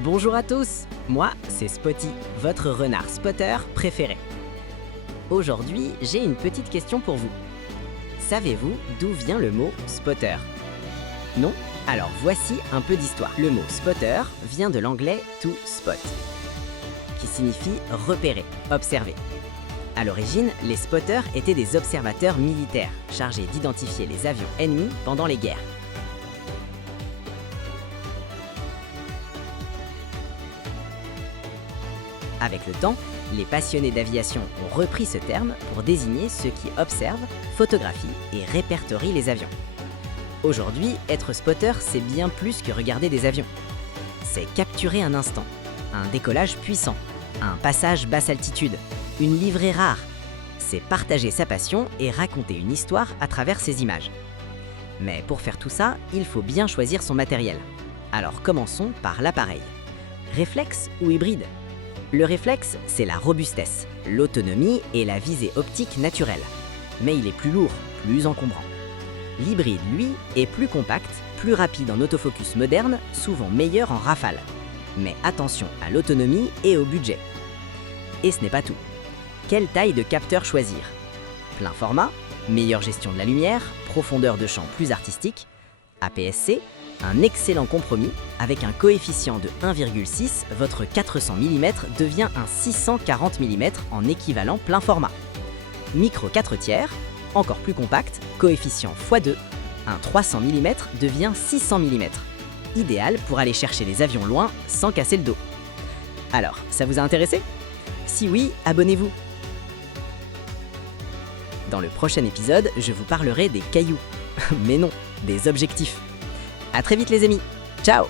Bonjour à tous, moi c'est Spotty, votre renard spotter préféré. Aujourd'hui, j'ai une petite question pour vous. Savez-vous d'où vient le mot spotter? Non? Alors voici un peu d'histoire. Le mot spotter vient de l'anglais to spot, qui signifie repérer, observer. À l'origine, les spotters étaient des observateurs militaires chargés d'identifier les avions ennemis pendant les guerres. Avec le temps, les passionnés d'aviation ont repris ce terme pour désigner ceux qui observent, photographient et répertorient les avions. Aujourd'hui, être spotter, c'est bien plus que regarder des avions. C'est capturer un instant, un décollage puissant, un passage basse altitude, une livrée rare. C'est partager sa passion et raconter une histoire à travers ces images. Mais pour faire tout ça, il faut bien choisir son matériel. Alors commençons par l'appareil. Réflexe ou hybride? Le réflexe, c'est la robustesse, l'autonomie et la visée optique naturelle. Mais il est plus lourd, plus encombrant. L'hybride, lui, est plus compact, plus rapide en autofocus moderne, souvent meilleur en rafale. Mais attention à l'autonomie et au budget. Et ce n'est pas tout. Quelle taille de capteur choisir? Plein format, meilleure gestion de la lumière, profondeur de champ plus artistique, APS-C, un excellent compromis. Avec un coefficient de 1,6, votre 400 mm devient un 640 mm en équivalent plein format. Micro 4/3, encore plus compact, coefficient x2, un 300 mm devient 600 mm. Idéal pour aller chercher les avions loin sans casser le dos. Alors, ça vous a intéressé? Si oui, abonnez-vous. Dans le prochain épisode, je vous parlerai des cailloux. Mais non, des objectifs. À très vite les amis. Ciao!